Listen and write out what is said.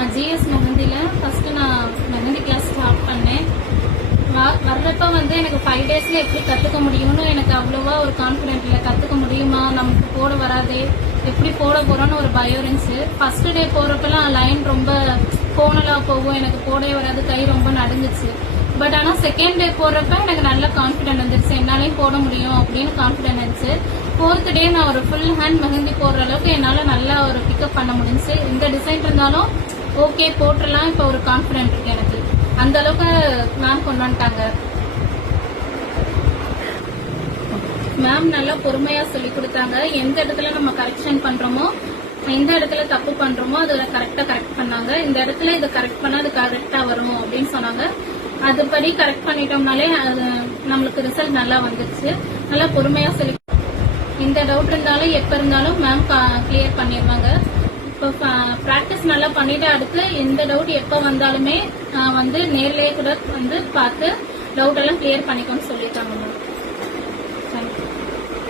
நான் GS மெஹந்தில first நான் mehndi class start பண்ணேன். வர்றப்ப எனக்கு 5 daysல எப்படி கத்துக்க முடியும்னு எனக்கு அவ்வளவா ஒரு கான்பிடென்ட் இல்லை. கத்துக்க முடியுமா, நமக்கு போட வராதே, எப்படி போட போறோன்னு ஒரு பயம் இருந்துச்சு. ஃபர்ஸ்ட் டே போறப்பெல்லாம் லைன் ரொம்ப கோணலா போகும், எனக்கு போடவே வராது, கை ரொம்ப நடுங்குச்சு. பட் ஆனா செகண்ட் டே போறப்ப எனக்கு நல்ல கான்பிடென்ட் வந்துருச்சு, என்னாலையும் போட முடியும் அப்படின்னு கான்பிடென்ட் இருந்துச்சு. 4th டே நான் ஒரு ஃபுல் ஹேண்ட் மெஹந்தி போடுற அளவுக்கு என்னால நல்லா ஒரு பிக்கப் பண்ண முடிஞ்சுச்சு. இந்த டிசைன் இருந்தாலும் ஓகே போட்டுடலாம், இப்ப ஒரு கான்பிடென்ட் இருக்கு எனக்கு. அந்த அளவுக்கு மேம் கொண்டு வந்துட்டாங்க. மேம் நல்லா பொறுமையா சொல்லி கொடுத்தாங்க. எந்த இடத்துல நம்ம கரெக்ஷன் பண்றோமோ, எந்த இடத்துல தப்பு பண்றோமோ அதுல கரெக்ட் பண்ணாங்க. இந்த இடத்துல இதை கரெக்ட் பண்ணா அது கரெக்டா வரும் அப்படின்னு சொன்னாங்க. அதுபடி கரெக்ட் பண்ணிட்டோம்னாலே அது நம்மளுக்கு ரிசல்ட் நல்லா வந்துருச்சு. நல்லா பொறுமையா சொல்லி, எந்த டவுட் இருந்தாலும் எப்ப இருந்தாலும் மேம் கிளியர் பண்ணிடுவாங்க. இப்போ பிராக்டிஸ் நல்லா பண்ணிட்டு அடுத்து எந்த டவுட் எப்ப வந்தாலுமே நேர்லயே கூட பார்த்து டவுட் எல்லாம் கிளியர் பண்ணிக்கோன்னு சொல்லிட்டாங்க மேம்.